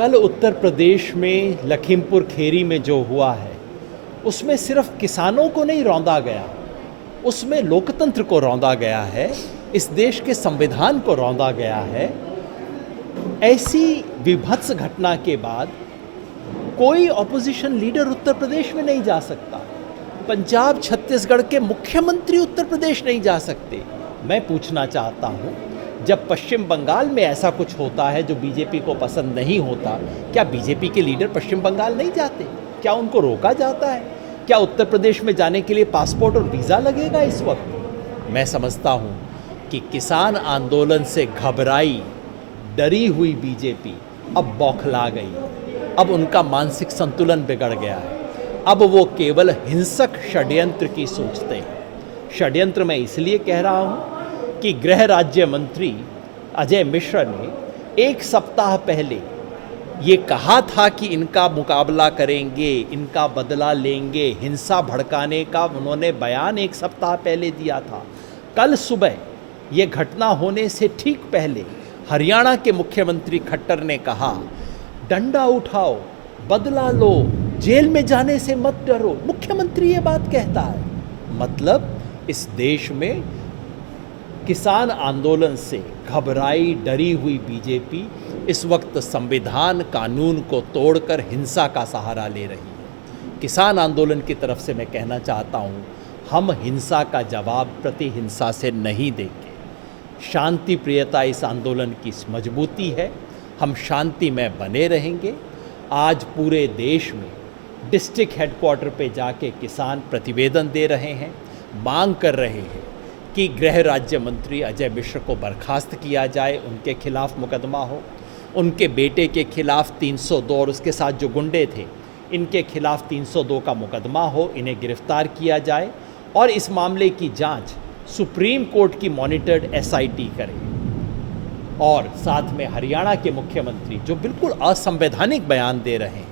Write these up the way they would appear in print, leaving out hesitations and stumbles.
कल उत्तर प्रदेश में लखीमपुर खेरी में जो हुआ है उसमें सिर्फ किसानों को नहीं रौंदा गया, उसमें लोकतंत्र को रौंदा गया है, इस देश के संविधान को रौंदा गया है। ऐसी विभत्स घटना के बाद कोई ऑपोजिशन लीडर उत्तर प्रदेश में नहीं जा सकता। पंजाब छत्तीसगढ़ के मुख्यमंत्री उत्तर प्रदेश नहीं जा सकते। मैं पूछना चाहता हूँ, जब पश्चिम बंगाल में ऐसा कुछ होता है जो बीजेपी को पसंद नहीं होता, क्या बीजेपी के लीडर पश्चिम बंगाल नहीं जाते? क्या उनको रोका जाता है? क्या उत्तर प्रदेश में जाने के लिए पासपोर्ट और वीज़ा लगेगा इस वक्त? मैं समझता हूँ कि किसान आंदोलन से घबराई डरी हुई बीजेपी अब बौखला गई। अब उनका मानसिक संतुलन बिगड़ गया है। अब वो केवल हिंसक षड्यंत्र की सोचते हैं। षड्यंत्र मैं इसलिए कह रहा हूँ कि गृह राज्य मंत्री अजय मिश्र ने एक सप्ताह पहले ये कहा था कि इनका मुकाबला करेंगे, इनका बदला लेंगे। हिंसा भड़काने का उन्होंने बयान एक सप्ताह पहले दिया था। कल सुबह ये घटना होने से ठीक पहले हरियाणा के मुख्यमंत्री खट्टर ने कहा, डंडा उठाओ, बदला लो, जेल में जाने से मत डरो। मुख्यमंत्री ये बात कहता है। मतलब इस देश में किसान आंदोलन से घबराई डरी हुई बीजेपी इस वक्त संविधान कानून को तोड़कर हिंसा का सहारा ले रही है। किसान आंदोलन की तरफ से मैं कहना चाहता हूँ, हम हिंसा का जवाब प्रतिहिंसा से नहीं देंगे। शांति प्रियता इस आंदोलन की मजबूती है। हम शांति में बने रहेंगे। आज पूरे देश में डिस्ट्रिक्ट हेडक्वार्टर पे जाके किसान प्रतिवेदन दे रहे हैं, मांग कर रहे हैं कि गृह राज्य मंत्री अजय मिश्र को बर्खास्त किया जाए, उनके खिलाफ मुकदमा हो, उनके बेटे के खिलाफ 302 और उसके साथ जो गुंडे थे इनके खिलाफ 302 का मुकदमा हो, इन्हें गिरफ्तार किया जाए और इस मामले की जांच सुप्रीम कोर्ट की मॉनिटर्ड एसआईटी करे। और साथ में हरियाणा के मुख्यमंत्री जो बिल्कुल असंवैधानिक बयान दे रहे हैं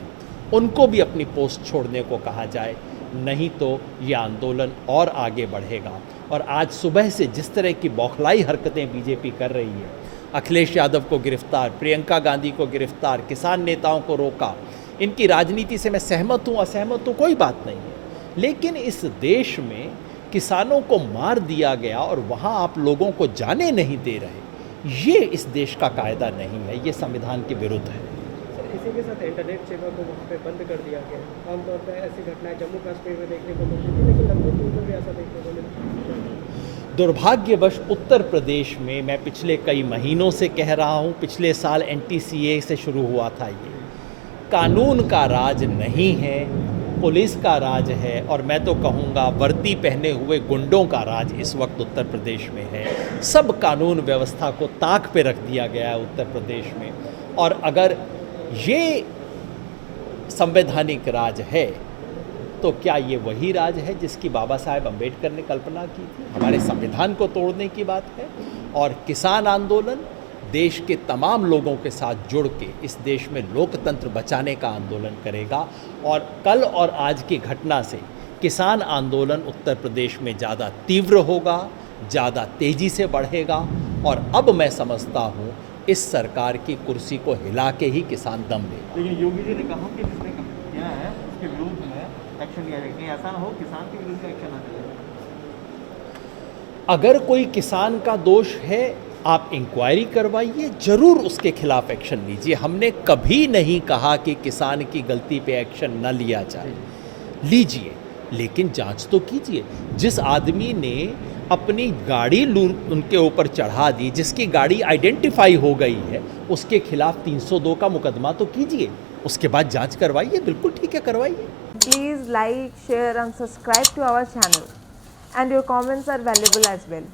उनको भी अपनी पोस्ट छोड़ने को कहा जाए, नहीं तो ये आंदोलन और आगे बढ़ेगा। और आज सुबह से जिस तरह की बौखलाई हरकतें बीजेपी कर रही है, अखिलेश यादव को गिरफ्तार, प्रियंका गांधी को गिरफ्तार, किसान नेताओं को रोका, इनकी राजनीति से मैं सहमत हूँ असहमत हूँ कोई बात नहीं है, लेकिन इस देश में किसानों को मार दिया गया और वहाँ आप लोगों को जाने नहीं दे रहे, ये इस देश का कायदा नहीं है, ये संविधान के विरुद्ध है। इसी के साथ इंटरनेट सेवा को वहाँ पे बंद कर दिया गया। आमतौर पर ऐसी घटनाएं जम्मू कश्मीर में देखने को मिलती थी, लेकिन लखनऊ में भी ऐसा देखने को मिलता। दुर्भाग्यवश उत्तर प्रदेश में मैं पिछले कई महीनों से कह रहा हूँ, पिछले साल एनटीसीए से शुरू हुआ था, ये कानून का राज नहीं है, पुलिस का राज है। और मैं तो कहूँगा वर्दी पहने हुए गुंडों का राज इस वक्त उत्तर प्रदेश में है। सब कानून व्यवस्था को ताक पे रख दिया गया है उत्तर प्रदेश में। और अगर ये संवैधानिक राज है तो क्या ये वही राज है जिसकी बाबा साहेब अम्बेडकर ने कल्पना की थी? हमारे संविधान को तोड़ने की बात है। और किसान आंदोलन देश के तमाम लोगों के साथ जुड़ के इस देश में लोकतंत्र बचाने का आंदोलन करेगा। और कल और आज की घटना से किसान आंदोलन उत्तर प्रदेश में ज़्यादा तीव्र होगा, ज़्यादा तेज़ी से बढ़ेगा। और अब मैं समझता हूँ इस सरकार की कुर्सी को हिला के ही किसान दम लेगा। लेकिन योगी जी ने कहा कि जिसने किया है उसके विरुद्ध में एक्शन लिया जाएगा। कहीं ऐसा ना हो किसान के विरुद्ध एक्शन ना चले। अगर कोई किसान का दोष है, आप इंक्वायरी करवाइए, जरूर उसके खिलाफ एक्शन लीजिए। हमने कभी नहीं कहा कि किसान की गलती पे एक्शन न लिया जाए, लीजिए, लेकिन जांच तो कीजिए। जिस आदमी ने अपनी गाड़ी उनके ऊपर चढ़ा दी, जिसकी गाड़ी आइडेंटिफाई हो गई है, उसके खिलाफ 302 का मुकदमा तो कीजिए, उसके बाद जांच करवाइए। बिल्कुल ठीक है, करवाइए। Please like, share and subscribe to our channel, and your comments are valuable as well.